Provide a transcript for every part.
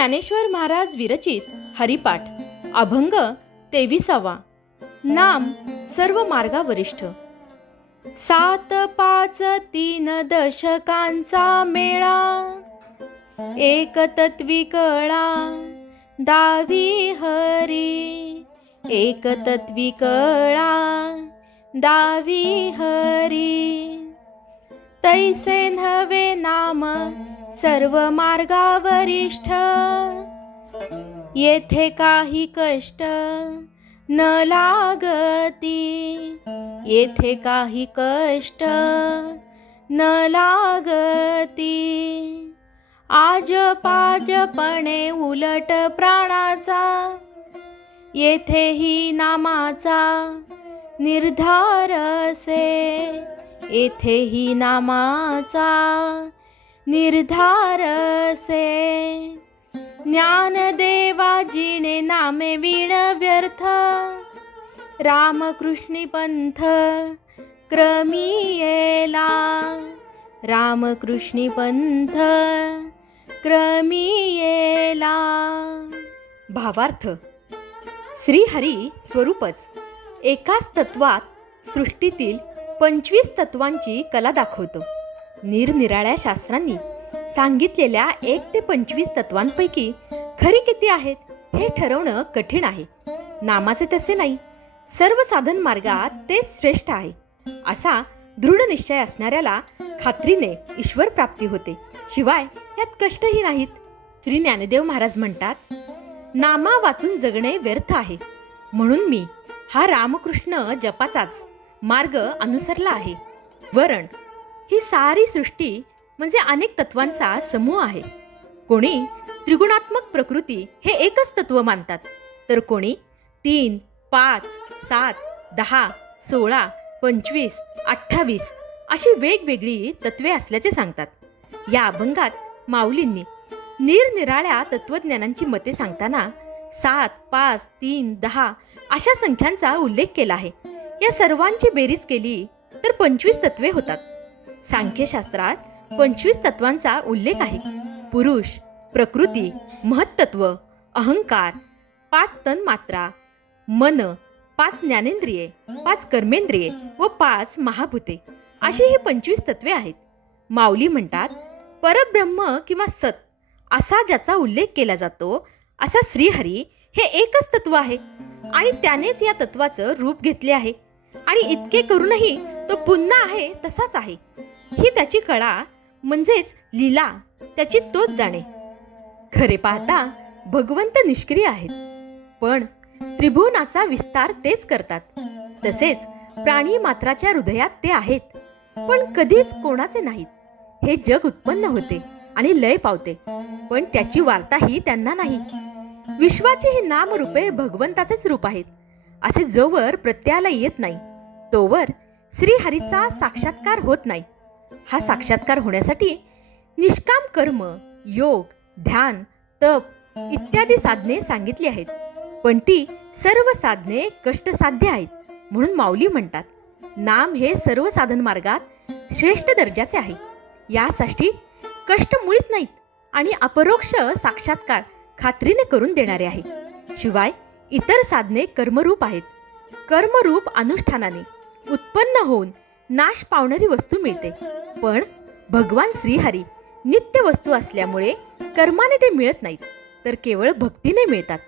ज्ञानेश्वर महाराज विरचित हरिपाठ अभंग 23वा. नाम सर्व मार्गा वरिष्ठ. 7 5 3 दशकांचा मेळा, एक तत्वी कळा दावी हरी. एक तत्वी कळा दावी हरी. तैसे नव्हे नाम सर्व मार्गा वरिष्ठ, येथे काही कष्ट न लागती. येथे काही कष्ट न लागती. आजपाजपणे उलट प्राणाचा, येथेही नामाचा निर्धार असे. येथेही नामाचा निर्धार असे. ज्ञानदेवाजीने नामे विण व्यर्थ, रामकृष्णी पंथ क्रमी येला. रामकृष्णी पंथ क्रमी येला. भावार्थ. श्रीहरी स्वरूपच एकाच तत्वात सृष्टीतील 25 तत्वांची कला दाखवतो. निरनिराळ्या शास्त्रांनी सांगितलेल्या 1 ते 25 तत्वांपैकी खरी किती आहेत हे ठरवणं कठीण आहे. नामाचे तसे नाही. सर्व साधन मार्गात ते श्रेष्ठ आहे असा दृढ निश्चय असणाऱ्याला खात्रीने ईश्वर प्राप्ती होते. शिवाय यात कष्टही नाहीत. श्री ज्ञानदेव महाराज म्हणतात, नामा वाचून जगणे व्यर्थ आहे, म्हणून मी हा रामकृष्ण जपाचाच मार्ग अनुसरला आहे. वरण ही सारी सृष्टी म्हणजे अनेक तत्वांचा समूह आहे. कोणी त्रिगुणात्मक प्रकृती हे एकच तत्व मानतात, तर कोणी 3 5 7 10 16 25 28 अशी वेगवेगळी तत्वे असल्याचे सांगतात. या अभंगात माऊलींनी निरनिराळ्या तत्वज्ञानांची मते सांगताना 7 5 3 10 अशा संख्यांचा उल्लेख केला आहे. या सर्वांची बेरीज केली तर 25 तत्वे होतात. सांख्यशास्त्रात 25 तत्वांचा उल्लेख आहे. पुरुष, प्रकृती, महत्त्व, अहंकार, 5 तन्मात्रा, मन, 5 ज्ञानेंद्रिये, 5 कर्मेंद्रिये व 5 महाभूते अशी ही 25 तत्वे आहेत. माऊली म्हणतात, परब्रह्म किंवा सत असा ज्याचा उल्लेख केला जातो असा श्रीहरी हे एकच तत्व आहे आणि त्यानेच या तत्वाचं रूप घेतले आहे आणि इतके करूनही तो पुन्हा आहे तसाच आहे. ही त्याची कळा म्हणजेच लीला, त्याची तोच जाणे. खरे पाहता भगवंत निष्क्रिय आहेत, पण त्रिभुवनाचा विस्तार तेच करतात. तसेच प्राणी मात्राच्या हृदयात ते आहेत, पण कधीच कोणाचे नाहीत. हे जग उत्पन्न होते आणि लय पावते, पण त्याची वार्ताही त्यांना नाही. विश्वाची ही नामरूपे भगवंताचेच रूप आहेत असे जोवर प्रत्ययाला येत नाही तोवर श्रीहरीचा साक्षात्कार होत नाही. हा साक्षात्कार होण्यासाठी निष्काम कर्म, योग, ध्यान, तप इत्यादी साधने सांगितली आहेत, पण ती सर्व साधने कष्टसाध्य आहेत. म्हणून माऊली म्हणतात, नाम हे सर्व साधन मार्गात श्रेष्ठ दर्जाचे आहे. यासाठी कष्ट मुळीच नाहीत आणि अपरोक्ष साक्षात्कार खात्रीने करून देणारे आहे. शिवाय इतर साधने कर्मरूप आहेत. कर्मरूप अनुष्ठानाने उत्पन्न होऊन नाश पावणारी वस्तू मिळते, पण भगवान श्रीहरी नित्य वस्तू असल्यामुळे कर्माने ते मिळत नाहीत, तर केवळ भक्तीने मिळतात.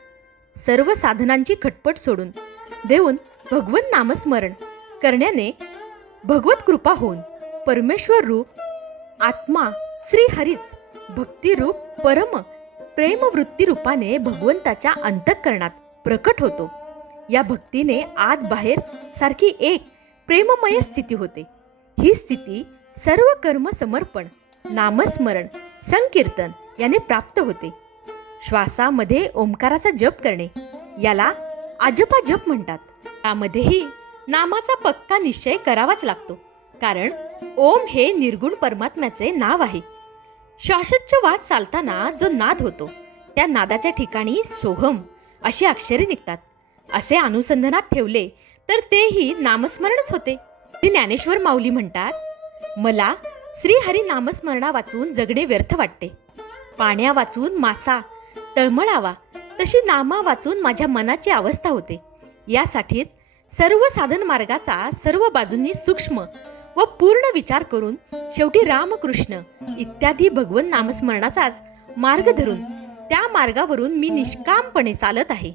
सर्व साधनांची खटपट सोडून देऊन भगवत नामस्मरण करण्याने भगवत कृपा होऊन परमेश्वर रूप आत्मा श्रीहरीच भक्तिरूप परम प्रेमवृत्ती रूपाने भगवंताच्या अंतःकरणात प्रकट होतो. या भक्तीने आत बाहेर सारखी एक प्रेममय स्थिती होते. ही स्थिती सर्व कर्म समर्पण, नामस्मरण, संकीर्तन याने प्राप्त होते. श्वासामध्ये ओंकाराचा जप करणे याला आजपा जप म्हणतात. यामध्येही नामाचा पक्का निश्चय करावाच लागतो, कारण ओम हे निर्गुण परमात्म्याचे नाव आहे. श्वासोच्छवास चालताना जो नाद होतो त्या नादाच्या ठिकाणी सोहम अशी अक्षरे निघतात. असे अनुसंधानात ठेवले तर तेही नामस्मरणच होते. ज्ञानेश्वर माऊली म्हणतात, मला श्रीहरी नामस्मरणा वाचून जगणे व्यर्थ वाटते. पाण्या वाचून मासा तळमळावा तशी नामा वाचून माझ्या मनाची अवस्था होते. यासाठीच सर्व साधन मार्गाचा सर्व बाजूंनी सूक्ष्म व पूर्ण विचार करून शेवटी रामकृष्ण इत्यादी भगवन नामस्मरणाचाच मार्ग धरून त्या मार्गावरून मी निष्कामपणे चालत आहे.